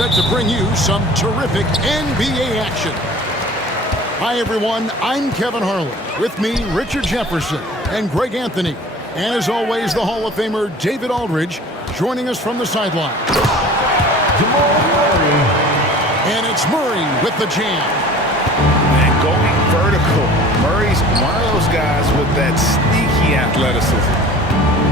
set to bring you some terrific NBA action. Hi, everyone. I'm Kevin Harlan. With me, Richard Jefferson and Greg Anthony. And as always, the Hall of Famer David Aldridge joining us from the sideline. And it's Murray with the jam. And going vertical. Murray's one of those guys with that sneaky athleticism.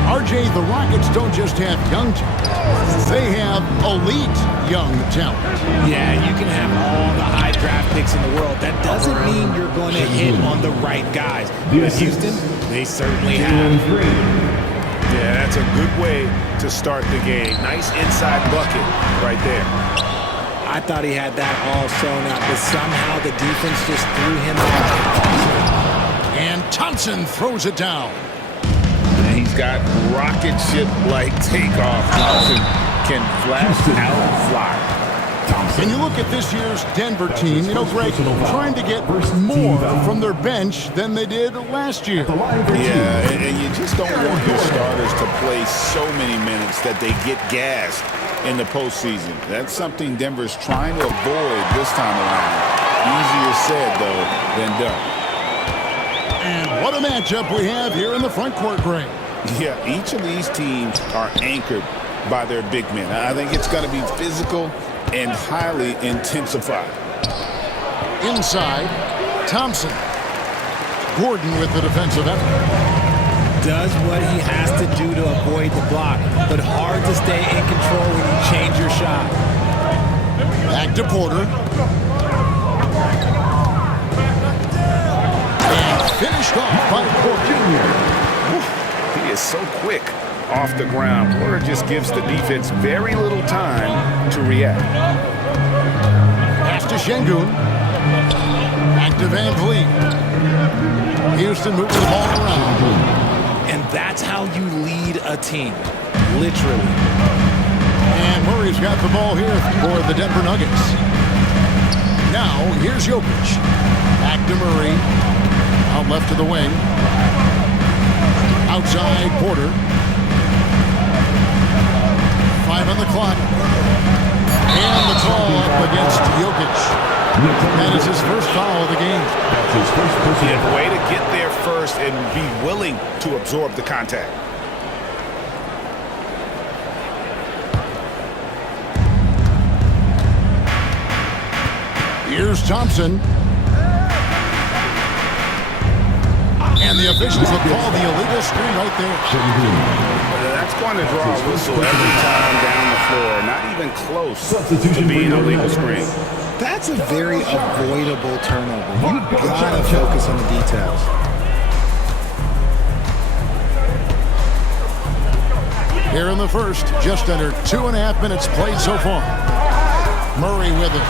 RJ, the Rockets don't just have young talent. They have elite young talent. Yeah, you can have all the high draft picks in the world. That doesn't mean you're going to hit on the right guys. But Houston, they certainly have. Yeah, that's a good way to start the game. Nice inside bucket right there. I thought he had that all sewn up, but somehow the defense just threw him off. And Thompson throws it down. And he's got rocket ship-like takeoff. Thompson can flash out and fly. And you look at this year's Denver team, you know, Greg, trying to get more from their bench than they did last year. Yeah, and you just don't want your starters to play so many minutes that they get gassed in the postseason. That's something Denver's trying to avoid this time around. Easier said, though, than done. And what a matchup we have here in the front court, Greg. Yeah, each of these teams are anchored by their big men. I think it's going to be physical and highly intensified. Inside, Thompson. Gordon with the defensive effort. Does what he has to do to avoid the block, but hard to stay in control when you change your shot. Back to Porter. And finished off by Porter Jr. He is so quick off the ground. Porter just gives the defense very little time to react. Pass to Şengün. Back to Van Vliet. Houston moving the ball around. And that's how you lead a team, literally. And Murray's got the ball here for the Denver Nuggets. Now, here's Jokic. Back to Murray. Out left to the wing. Outside, Porter. 5 on the clock. And the call up against Jokic. That is his first foul of the game. That's his first personal. Yeah, way to get there first and be willing to absorb the contact. Here's Thompson. And the officials will call the illegal screen right there. That's going to draw a whistle every time down the floor. Not even close to being a legal screen. That's a very avoidable turnover. You've got to focus on the details. Here in the first, just under 2.5 minutes played so far. Murray with it.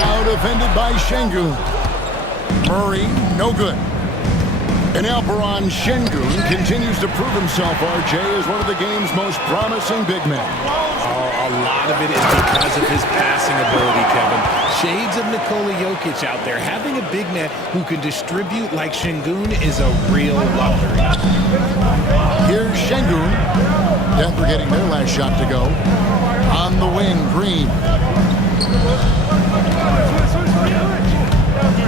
Now defended by Şengün. Murray, no good. And Alperen Şengün continues to prove himself, RJ, as one of the game's most promising big men. Oh, a lot of it is because of his passing ability, Kevin. Shades of NIKOLA JOKIC out there. Having a big man who can distribute like Şengün is a real luxury. Here's Şengün. Denver getting their last shot to go. On the wing, Green.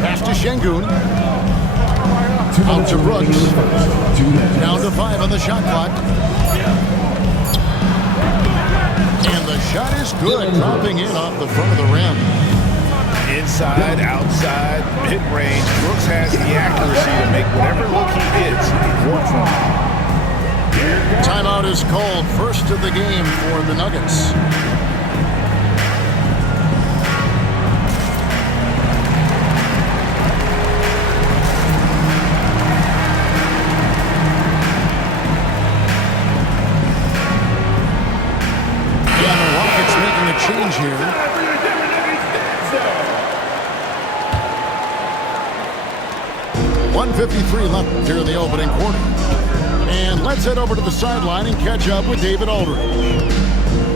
Pass to Şengün. Out to Brooks. Down to 5 on the shot clock. And the shot is good, dropping in off the front of the rim. Inside, outside, mid-range. Brooks has the accuracy to make whatever look he hits work for him. Timeout is called, first of the game for the Nuggets. Change here. 1:53 left here in the opening quarter. And let's head over to the sideline and catch up with David Aldridge.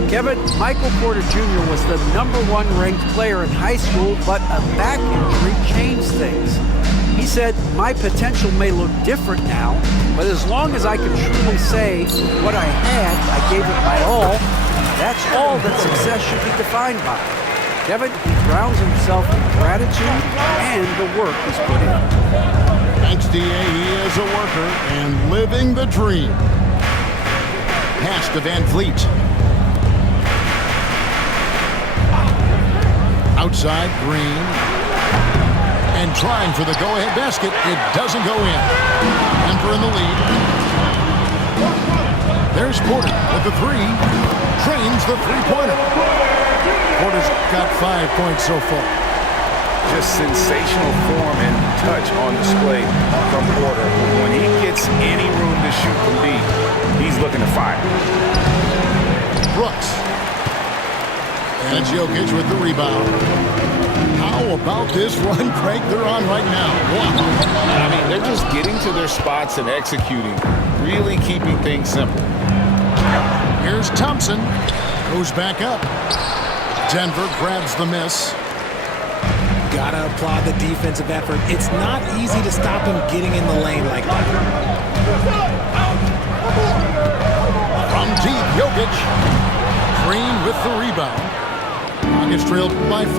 Kevin, Michael Porter Jr. was the #1 ranked player in high school, but a back injury changed things. He said, "My potential may look different now, but as long as I can truly say what I had, I gave it my all. That's all that success should be defined by." Kevin, he grounds himself in gratitude and the work he's put in. Thanks, D.A. He is a worker and living the dream. Pass to Van Vliet. Outside, Green. And trying for the go-ahead basket. It doesn't go in. Denver in the lead. There's Porter with the three. Trains the three-pointer. Porter's got 5 points so far. Just sensational form and touch on display from Porter. When he gets any room to shoot from deep, he's looking to fire. Brooks. And it's JOKIC with the rebound. How about this run, Craig, they're on right now? Wow. I mean, they're just getting to their spots and executing, really keeping things simple. Here's Thompson. Goes back up. Denver grabs the miss. Gotta applaud the defensive effort. It's not easy to stop him getting in the lane like that. From deep, JOKIC. Green with the rebound. Nuggets trailed by 5.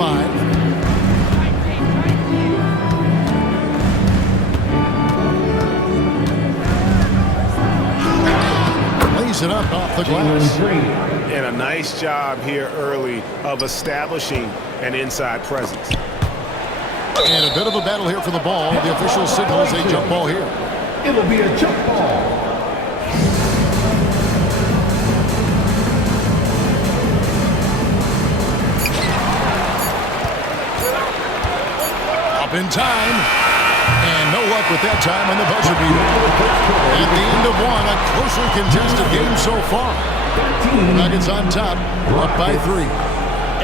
Lays it up off the glass. And a nice job here early of establishing an inside presence. And a bit of a battle here for the ball. The official signals a jump ball here. It'll be a jump ball. Up in time. And no luck with that time on the buzzer beater. At the end of one, a closely contested game so far. Nuggets on top, up by 3.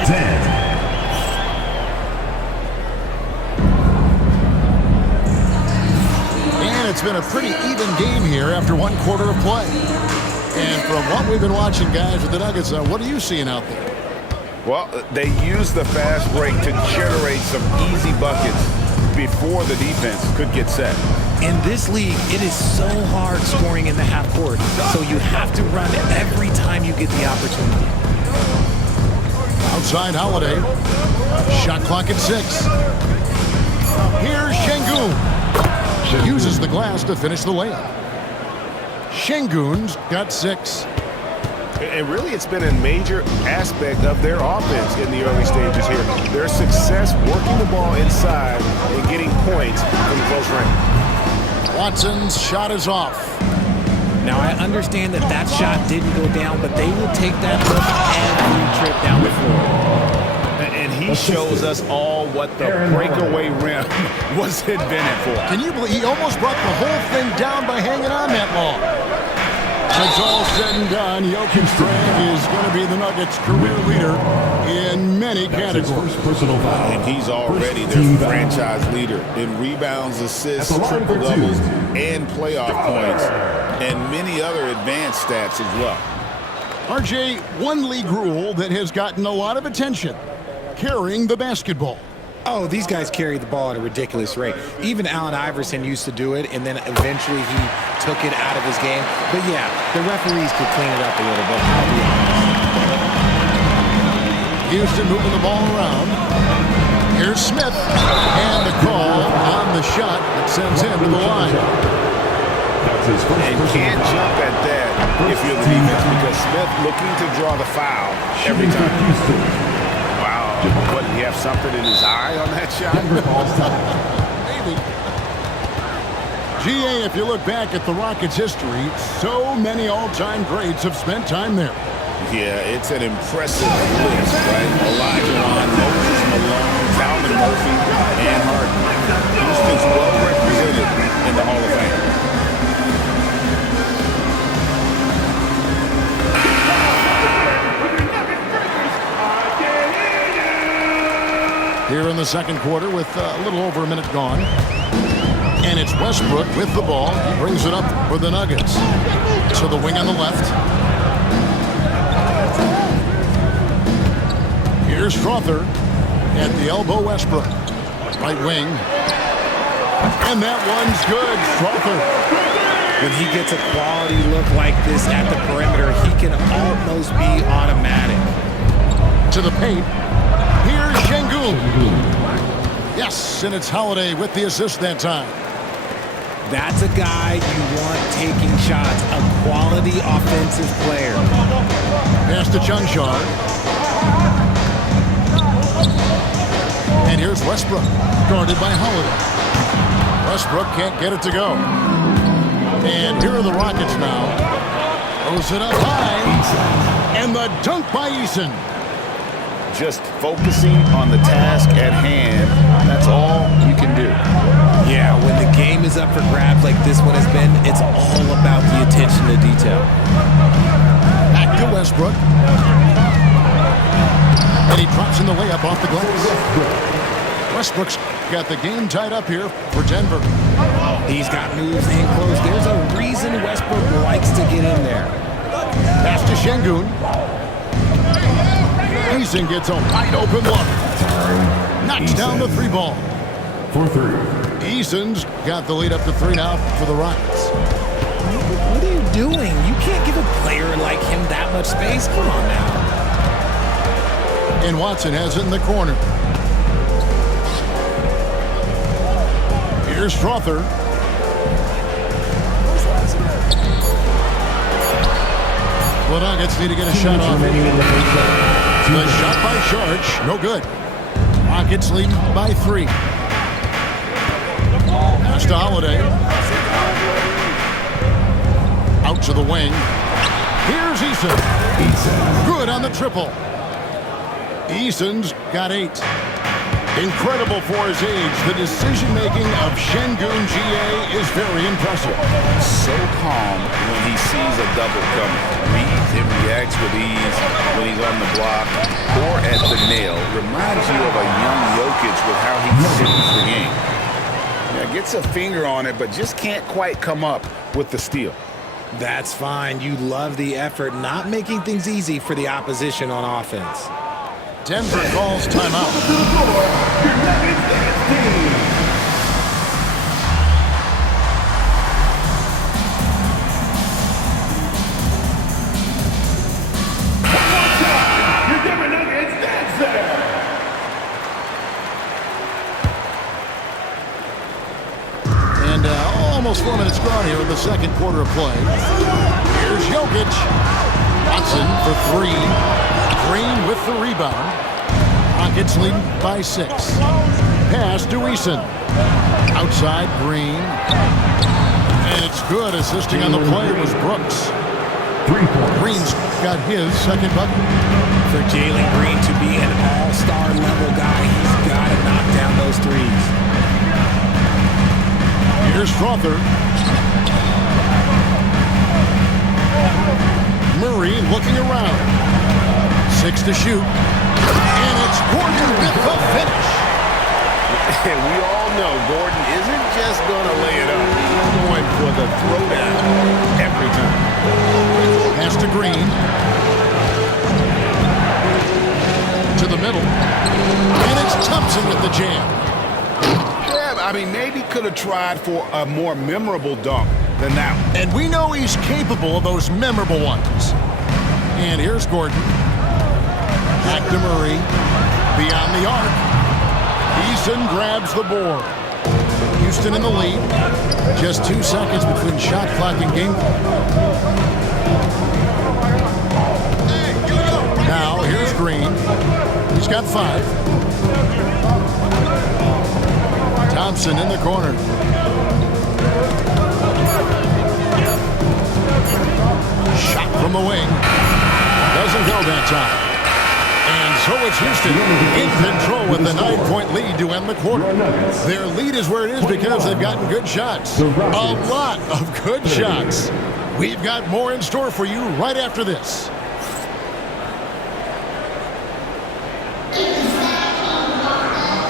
10. And it's been a pretty even game here after 1 quarter of play. And from what we've been watching, guys, with the Nuggets, what are you seeing out there? Well, they use the fast break to generate some easy buckets before the defense could get set. In this league, it is so hard scoring in the half court, so you have to run every time you get the opportunity. Outside Holiday. Shot clock at 6. Here's Şengün. Uses the glass to finish the layup. Şengün's got 6. And really, it's been a major aspect of their offense in the early stages here. Their success working the ball inside and getting points from close range. Watson's shot is off. Now, I understand that that shot didn't go down, but they will take that look every trip down the floor. And he shows us all what the breakaway rim was invented for. Can you believe he almost brought the whole thing down by hanging on that long? When it's all said and done, JOKIC is going to be the Nuggets' career leader in many categories. And he's already their franchise leader in rebounds, assists, triple-doubles, and playoff points, and many other advanced stats as well. RJ, one league rule that has gotten a lot of attention, carrying the basketball. Oh, these guys carry the ball at a ridiculous rate. Even Allen Iverson used to do it, and then eventually he took it out of his game. But yeah, the referees could clean it up a little bit, I'll be honest. Houston moving the ball around. Here's Smith, and the call on the shot that sends him to the line. And can't jump at that if you're the defense, because Smith looking to draw the foul every time. What, he have something in his eye on that shot? Maybe. GA, if you look back at the Rockets' history, so many all-time greats have spent time there. Yeah, it's an impressive list, right? Olajuwon, Moses Malone, Calvin Murphy, and Harden. Houston's well represented in the Hall of Fame. Here in the second quarter with a little over a minute gone. And it's Westbrook with the ball. He brings it up for the Nuggets. To the wing on the left. Here's Strother at the elbow, Westbrook. Right wing. And that one's good. Strother. When he gets a quality look like this at the perimeter, he can almost be automatic. To the paint. Here's Yes, and it's Holiday with the assist that time. That's a guy you want taking shots, a quality offensive player. Pass to Chunshar. And here's Westbrook, guarded by Holiday. Westbrook can't get it to go. And here are the Rockets now. Throws it up high. And the dunk by Eason. Just focusing on the task at hand. That's all you can do. Yeah, when the game is up for grabs like this one has been, it's all about the attention to detail. Back to Westbrook. And he drops in the layup off the glass. Westbrook's got the game tied up here for Denver. He's got moves in close. There's a reason Westbrook likes to get in there. Pass to Şengün. Eason gets a wide open look. Knocks down the three ball. For three. Eason's got the lead up to 3 now for the Rockets. What are you doing? You can't give a player like him that much space. Come on now. And Watson has it in the corner. Here's Strother. The Nuggets need to get a shot off. The shot by Sharch, no good. Rockets leading by 3. Pass to Holiday. Out to the wing. Here's Eason. Good on the triple. Eason's got 8. Incredible for his age. The decision-making of Şengün GA is very impressive. So calm when he sees a double coming. Reads and reacts with ease when he's on the block or at the nail. Reminds you of a young JOKIC with how he sees the game. Yeah, gets a finger on it, but just can't quite come up with the steal. That's fine. You love the effort, not making things easy for the opposition on offense. Denver calls timeout. And almost 4 minutes gone here in the second quarter of play. Here's Jokic. Watson for 3. Green with the rebound. Rockets leading by 6. Pass to Eason. Outside, Green. And it's good. Assisting on the play was Brooks. 3 points. Green's got his second bucket. For Jalen Green to be an all-star level guy, he's got to knock down those threes. Here's Strother. Murray looking around. 6 to shoot. And it's Gordon with the finish. And we all know Gordon isn't just going to lay it up. He's going for the throwdown every time. Pass to Green. To the middle. And it's Thompson with the jam. Yeah, I mean, maybe could have tried for a more memorable dunk than that one. And we know he's capable of those memorable ones. And here's Gordon. Back to Murray. Beyond the arc. Eason grabs the board. Houston in the lead. Just 2 seconds between shot clock and game clock. Now, here's Green. He's got 5. Thompson in the corner. Shot from the wing. Doesn't go that time. And so it's Houston in control with the 9-point lead to end the quarter. Their lead is where it is because they've gotten good shots. A lot of good shots. We've got more in store for you right after this.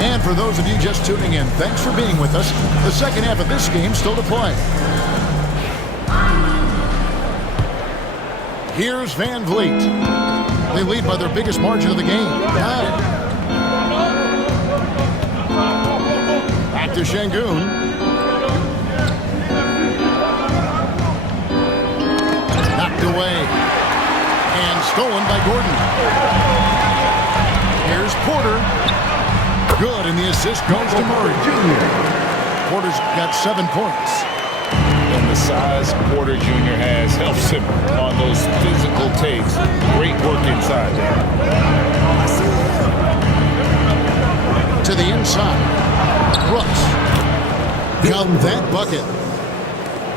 And for those of you just tuning in, thanks for being with us. The second half of this game still to play. Here's Van Vliet. They lead by their biggest margin of the game. 9. Back to Şengün. Knocked away. And stolen by Gordon. Here's Porter. Good good, and the assist goes to Murray. Porter's got 7 points. And the size Porter Jr. has helps him on those physical takes. Great work inside there. To the inside. Brooks. Got that bucket.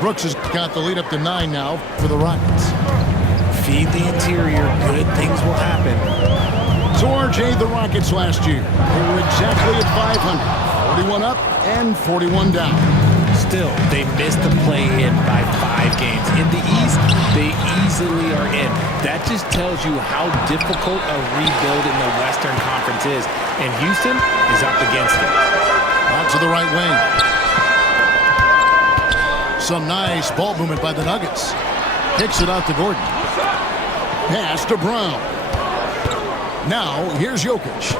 Brooks has got the lead up to 9 now for the Rockets. Feed the interior. Good things will happen. So RJ, the Rockets last year, they were exactly at 500. 41 up and 41 down. Still, they missed the play-in by 5 games. In the East, they easily are in. That just tells you how difficult a rebuild in the Western Conference is. And Houston is up against it. Out to the right wing. Some nice ball movement by the Nuggets. Kicks it out to Gordon. Pass to Brown. Now, here's Jokic.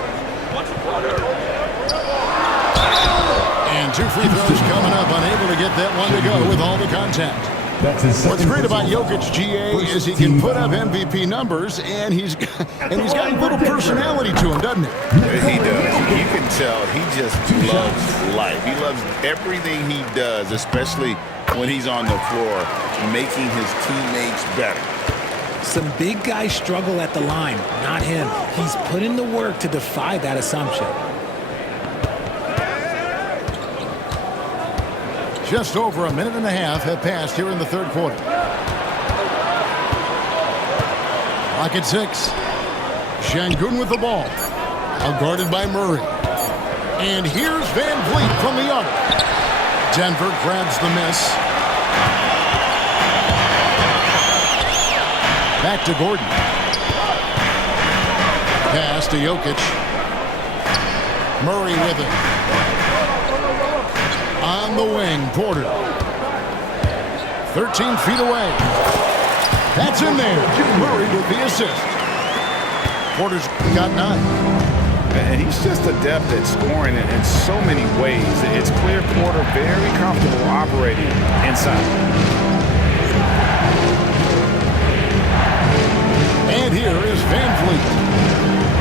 And 2 free throws coming up, unable to get that one to go with all the contact. What's great about Jokic, GA, is he can put up MVP numbers, and he's got a little personality to him, doesn't he? He does. You can tell he just loves life. He loves everything he does, especially when he's on the floor, making his teammates better. Some big guys struggle at the line, not him. He's put in the work to defy that assumption. Just over a minute and a half have passed here in the third quarter. Clock at 6. Şengün with the ball. Guarded by Murray. And here's Van Vliet from the other. Denver grabs the miss. Back to Gordon. Pass to Jokic. Murray with it. On the wing, Porter. 13 feet away. That's in there. Murray with the assist. Porter's got 9. And he's just adept at scoring in so many ways. It's clear Porter very comfortable operating inside. And here is Van Vliet.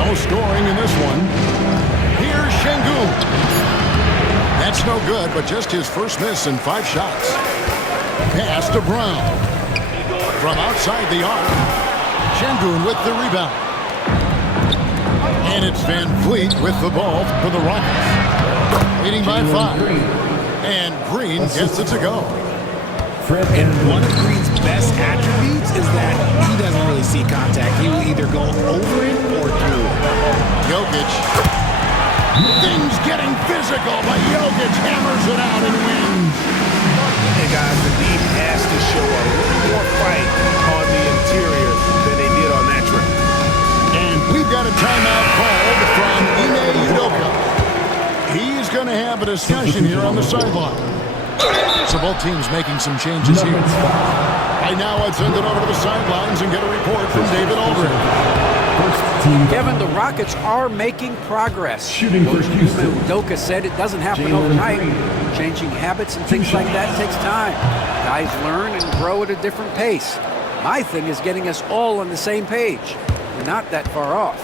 No scoring in this one. Here's Şengün. That's no good, but just his first miss in 5 shots. Pass to Brown. From outside the arc. Şengün with the rebound. And it's Van Vliet with the ball for the Rockets. Leading by 5. And Green gets it to go. And one of Green's best attributes is that he doesn't really see contact. He will either go over it or through it. Jokic. Things getting physical, but Jokic hammers it out and wins. And guys, the D has to show a little more fight on the interior than they did on that trip. And we've got a timeout called from Ime Udoka. He's going to have a discussion here on the sideline. So both teams making some changes here. Right now, I'd send it over to the sidelines and get a report from David Aldridge. Kevin, the Rockets are making progress. Shooting first, Houston. Udoka said it doesn't happen overnight. Changing habits and things like that takes time. Guys learn and grow at a different pace. My thing is getting us all on the same page. We're not that far off.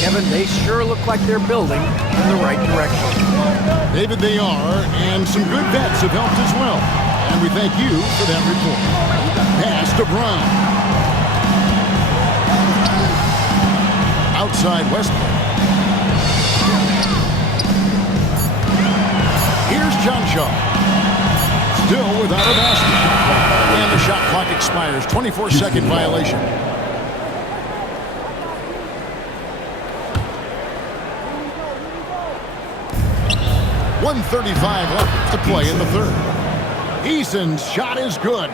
Kevin, they sure look like they're building in the right direction. David, they are, and some good vets have helped as well. And we thank you for that report. Pass to Brown. Outside Westbrook. Here's John Shaw. Still without a basket. And the shot clock expires. 24-second violation. .135 left to play in the third. Eason's shot is good.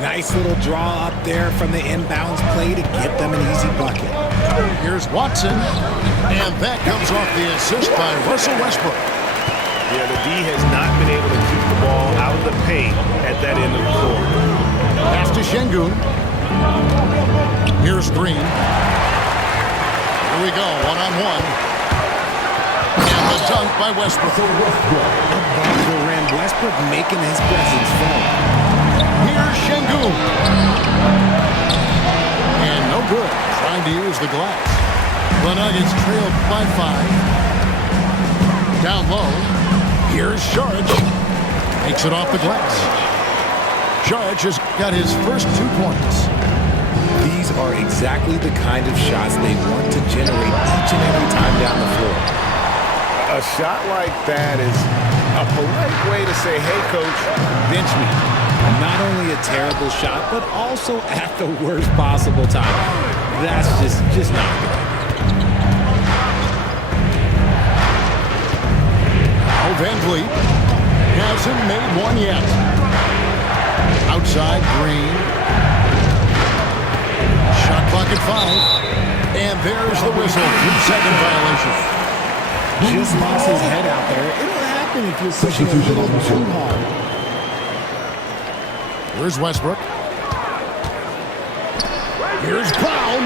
Nice little draw up there from the inbounds play to get them an easy bucket. Here's Watson, and that comes off the assist by Russell Westbrook. Yeah, the D has not been able to keep the ball out of the paint at that end of the court. Pass to Şengün. Here's Green. Here we go, one-on-one. And the dunk by Westbrook. Above the rim, Westbrook making his presence felt. Here's Şengün. And no good. Trying to use the glass. The Nuggets trailed by 5. Down low. Here's Sharge. Takes it off the glass. Sharge has got his first 2 points. These are exactly the kind of shots they want to generate each and every time down the floor. A shot like that is a polite way to say, hey, coach, bench me. Not only a terrible shot, but also at the worst possible time. That's just not good. Now Van Vliet hasn't made one yet. Outside Green. Shot clock at 5. And there's the whistle. 2-second violation. Just lost his head out there. It'll happen if you're pushing a little too hard. Here's Westbrook. Here's Brown.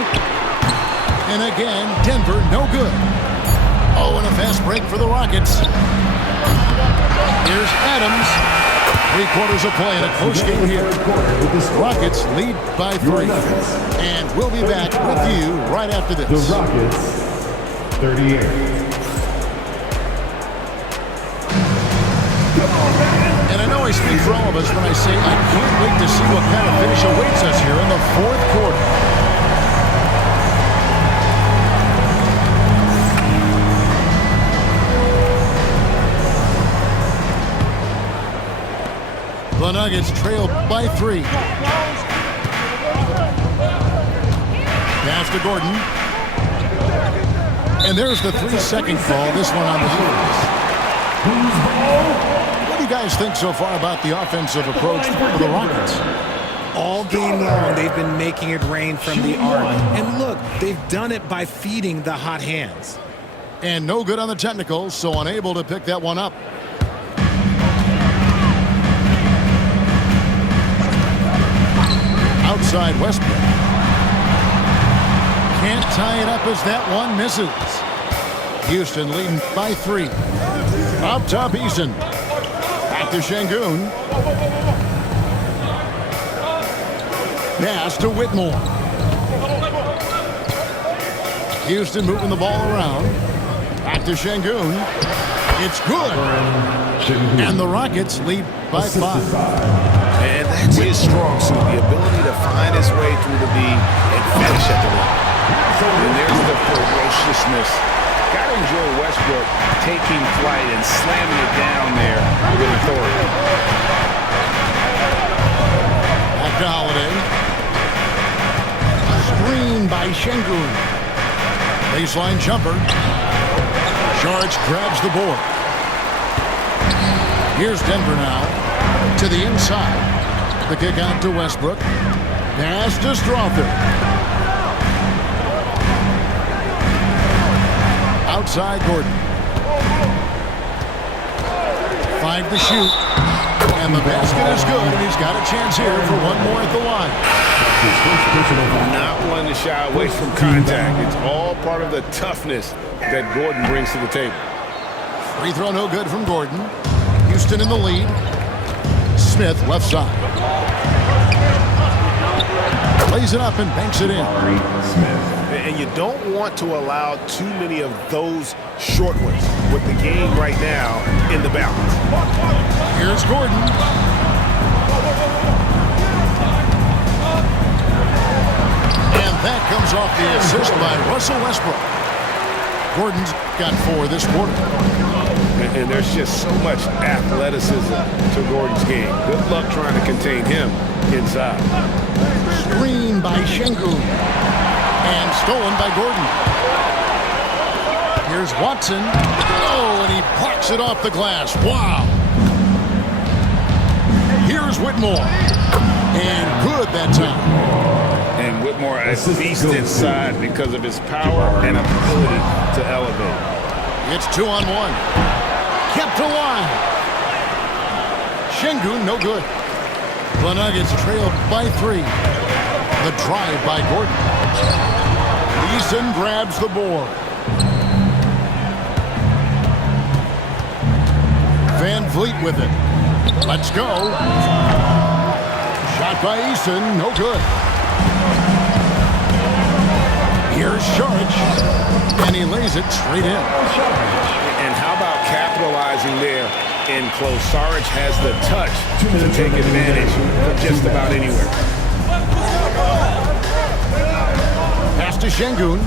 And again, Denver, no good. Oh, and a fast break for the Rockets. Here's Adams. 3 quarters of play in a close game here. Rockets lead by 3. And we'll be back with you right after this. The Rockets, 38. And I know I speak for all of us when I say I can't wait to see what kind of finish awaits us here in the 4th quarter. The Nuggets trail by 3. Pass to Gordon. And there's the 3-second call, this one on the Heat. What do you guys think so far about the offensive approach for the Rockets? All game long, they've been making it rain from the arc. And look, they've done it by feeding the hot hands. And no good on the technicals, so unable to pick that one up. Outside Westbrook. Can't tie it up as that one misses. Houston leading by 3. Up top Eason. Back to Şengün. Pass to Whitmore. Houston moving the ball around. Back to Şengün. It's good. And the Rockets lead by 5. And that's his strong suit, the ability to find his way through the D and finish at the rim. And there's the ferociousness. Got to enjoy Westbrook taking flight and slamming it down there with authority. Back to Holiday. Screen by Şengün. Baseline jumper. Sharge grabs the board. Here's Denver now to the inside. The kick out to Westbrook. Pass to Strother. Outside Gordon. 5 to shoot. And the basket is good, and he's got a chance here for one more at the line. Not one to shy away from contact. It's all part of the toughness that Gordon brings to the table. Free throw no good from Gordon. Houston in the lead. Smith left side. Lays it up and banks it in. And you don't want to allow too many of those short ones with the game right now in the balance. Here's Gordon. And that comes off the assist by Russell Westbrook. Gordon's got 4 this quarter. And there's just so much athleticism to Gordon's game. Good luck trying to contain him inside. Screen by Şengün. And stolen by Gordon. Here's Watson. Oh, and he blocks it off the glass. Wow. Here's Whitmore. And good that time. And Whitmore a beast inside because of his power and ability to elevate. It's 2-on-1. Kept alive. Şengün, no good. The Nuggets trailed by 3. The drive by Gordon. Eason grabs the board. Van Vliet with it. Let's go. Shot by Eason, no good. Here's Sharge, and he lays it straight in. And how about capitalizing there in close? Saric has the touch to take advantage from just about anywhere. Pass to Şengün.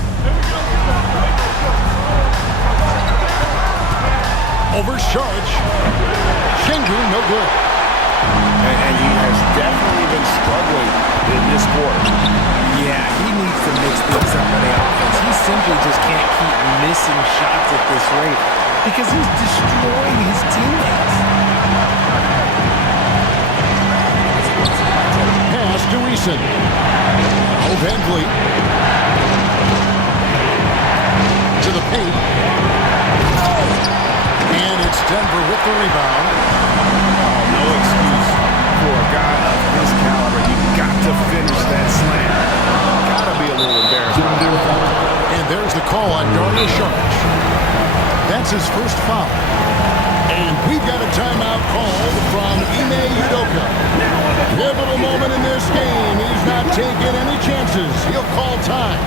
Over Sharge. Şengün, no good. And he has definitely been struggling in this quarter. Yeah, he needs to mix things up on the offense. He simply just can't keep missing shots at this rate because he's destroying his teammates. Pass to Eason. Oh, Van Vliet. To the paint. And it's Denver with the rebound. Oh, no excuse for a guy of his caliber. You've got to finish that slam. Got to be a little embarrassed by that. And there's the call on Dario Saric. That's his first foul. And we've got a timeout called from Ime Udoka. Pivotal moment in this game. He's not taking any chances. He'll call time.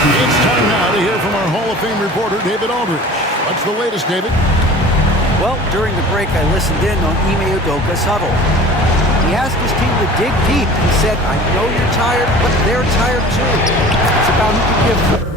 It's time now to hear from our Hall of Fame reporter, David Aldridge. What's the latest, David? Well, during the break, I listened in on Ime Udoka's huddle. He asked his team to dig deep. He said, I know you're tired, but they're tired too. It's about who can give.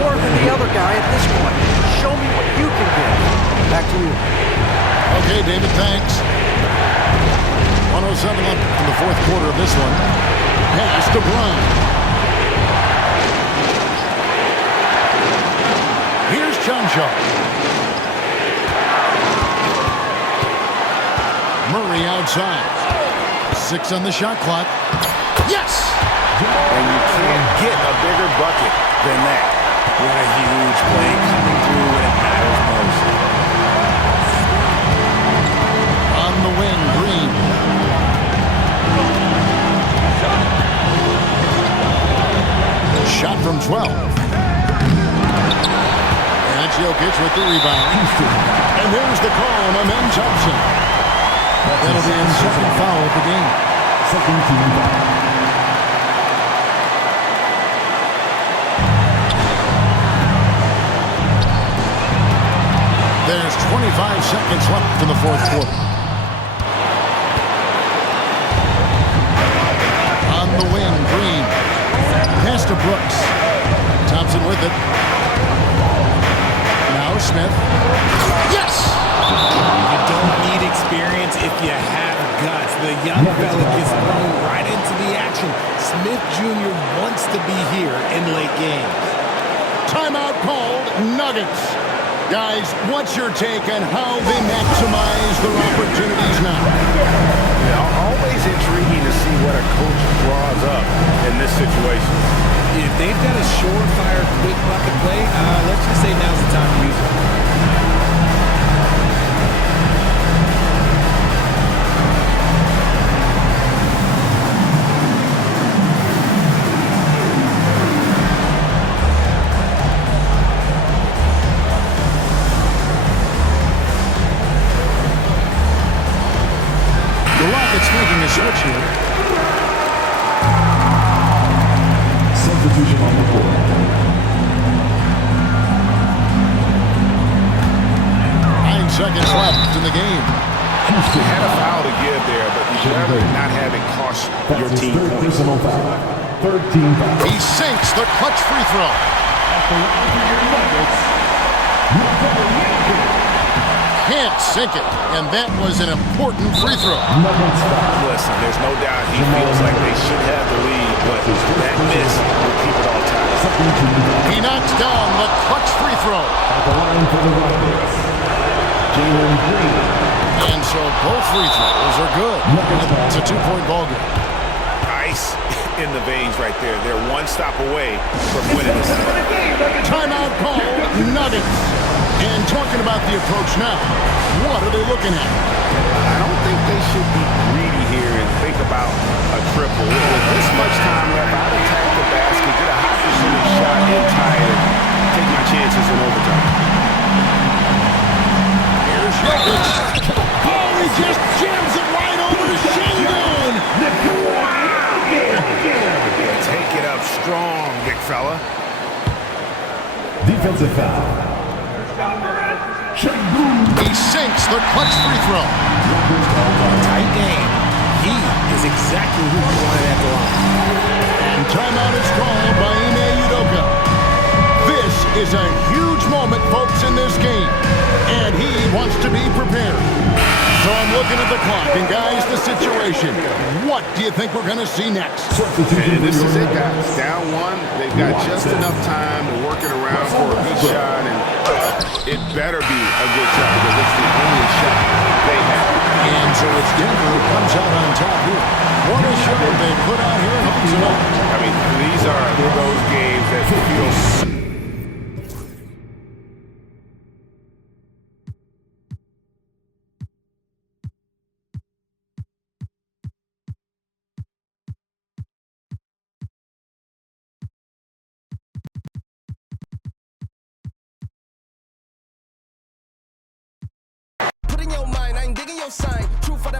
More than the other guy at this point. Show me what you can give. Back to you. Okay, David, thanks. 107 left in the fourth quarter of this one. Pass to Bryant. Here's Chancellor. Murray outside. 6 on the shot clock. Yes! And you can't get a bigger bucket than that. What a huge play coming through when it matters most. On the wing, Green. Shot from 12. And that's JOKIC with the rebound. And there's the call on Amen Thompson. That'll be his second foul of the game. Second team foul. There's 25 seconds left in the fourth quarter. On the wing, Green. Pass to Brooks. Thompson with it. Now Smith. Yes! You don't need experience if you have guts. The young fella gets thrown right into the action. Smith Jr. wants to be here in late games. Timeout called, Nuggets. Guys, what's your take on how they maximize their opportunities now? Yeah, always intriguing to see what a coach draws up in this situation. If they've got a surefire quick bucket play, let's just say now's the time to use it. Making a switch here. Substitution on the court. 9 seconds left in the game. You had a foul to give there, but you better not have it cost your That's team his third points. personal foul. Third team foul. He sinks the clutch free throw. Can't sink it, and that was an important free throw. Listen, there's no doubt he feels like they should have the lead, but that miss will keep it all tied. He knocks down the clutch free throw. At the line for the Rockets, Jalen Green. And so both free throws are good. It's a 2-point ball game. Nice ice in the veins right there. They're one stop away from winning this thing. Timeout call, Nuggets. And talking about the approach now, what are they looking at? I don't think they should be greedy here and think about a triple. With this much time left, I'd attack the basket, get a high percentage shot and tie it, take my chances in overtime. Here's Jokic. Oh, he just jams it right over Şengün. Take it up strong, big fella. Defensive foul. He sinks the clutch free throw. Tight game. He is exactly who you wanted at the line. And timeout is called by Udoka. This is a huge moment, folks, in this game. And he wants to be prepared. So I'm looking at the clock. And, guys, the situation. What do you think we're going to see next? And this is it, guys. Down one. They've got just enough time to work it around for a good shot. And it better be a good shot because it's the only shot they have. And so it's Denver who comes out on top here. What a show they put out here tonight. I mean, these are those games that feel Put in your mind, I ain't digging your sign. True for the